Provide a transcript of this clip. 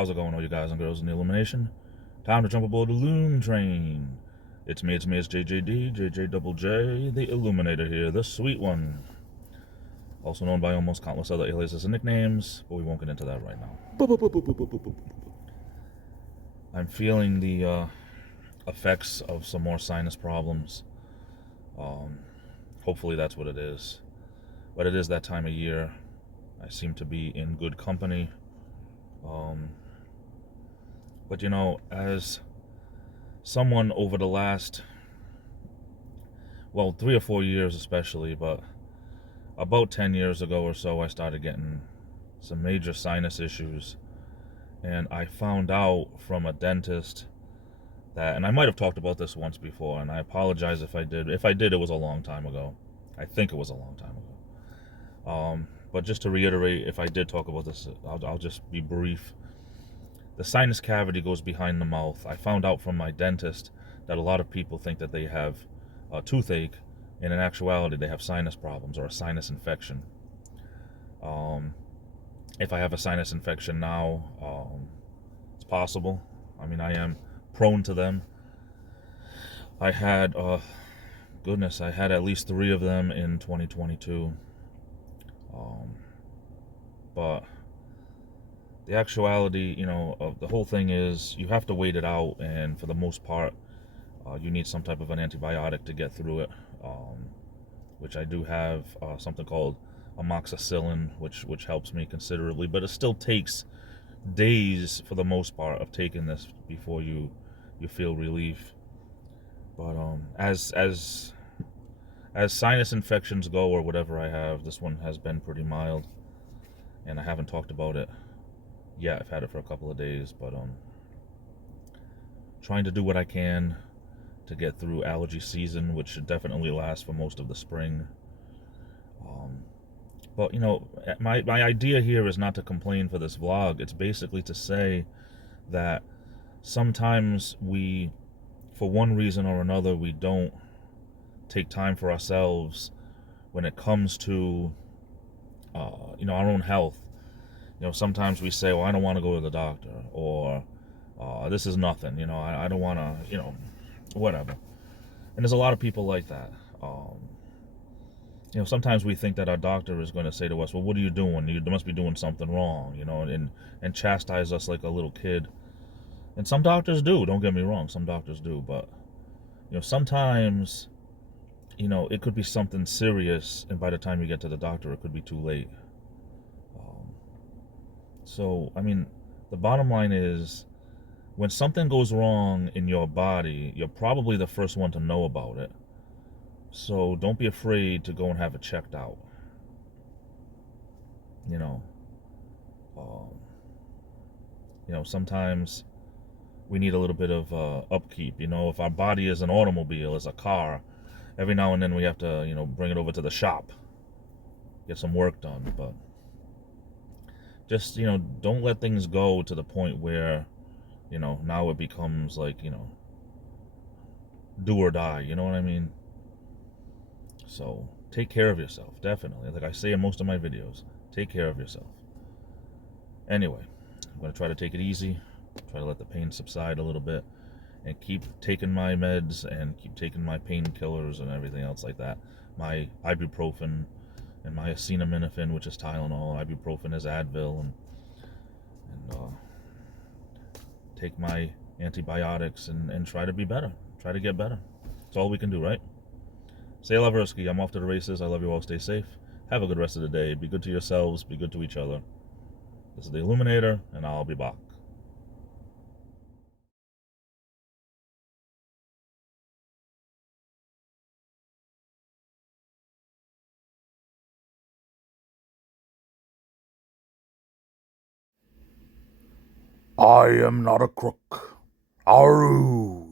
How's it going, all you guys and girls in the Illumination? Time to jump aboard the Loom Train. It's me, it's JJD, JJ Double J, the Illuminator here, the sweet one. Also known by almost countless other aliases and nicknames, but we won't get into that right now. I'm feeling the effects of some more sinus problems. Hopefully that's what it is. But it is that time of year. I seem to be in good company. But you know, as someone over the last, 3 or 4 years especially, but about 10 years ago or so, I started getting some major sinus issues. And I found out from a dentist that, and I might have talked about this once before, and I apologize if I did. If I did, it was a long time ago. I think it was a long time ago. But just to reiterate, if I did talk about this, I'll just be brief. The sinus cavity goes behind the mouth. I found out from my dentist that a lot of people think that they have a toothache, and in actuality, they have sinus problems or a sinus infection. If I have a sinus infection now, it's possible. I mean, I am prone to them. I had, I had at least 3 of them in 2022. But the actuality, of the whole thing is you have to wait it out, and for the most part, you need some type of an antibiotic to get through it, which I do have something called amoxicillin, which helps me considerably, but it still takes days for the most part of taking this before you feel relief. But as sinus infections go, or whatever I have, this one has been pretty mild, and I haven't talked about it yet. I've had it for a couple of days, but trying to do what I can to get through allergy season, which should definitely last for most of the spring. But my idea here is not to complain for this vlog. It's basically to say that sometimes we, for one reason or another, we don't take time for ourselves when it comes to our own health. Sometimes we say, well, I don't want to go to the doctor, or this is nothing, I don't want to, whatever. And there's a lot of people like that. Sometimes we think that our doctor is going to say to us, well, what are you doing? You must be doing something wrong, and chastise us like a little kid. And some doctors do, don't get me wrong, some doctors do, but, sometimes, it could be something serious, and by the time you get to the doctor, it could be too late. So, I mean, the bottom line is, when something goes wrong in your body, you're probably the first one to know about it. So don't be afraid to go and have it checked out. Sometimes we need a little bit of upkeep. If our body is an automobile, is a car, every now and then we have to, bring it over to the shop, get some work done. But just, don't let things go to the point where, now it becomes like, do or die. You know what I mean? So take care of yourself, definitely. Like I say in most of my videos, take care of yourself. Anyway, I'm going to try to take it easy, try to let the pain subside a little bit, and keep taking my meds and keep taking my painkillers and everything else like that. My ibuprofen and my acetaminophen, which is Tylenol. Ibuprofen is Advil, and take my antibiotics and try to be better. Try to get better. That's all we can do, right? Say la Versky, I'm off to the races. I love you all. Stay safe. Have a good rest of the day. Be good to yourselves. Be good to each other. This is the Illuminator, and I'll be back. I am not a crook. Aru.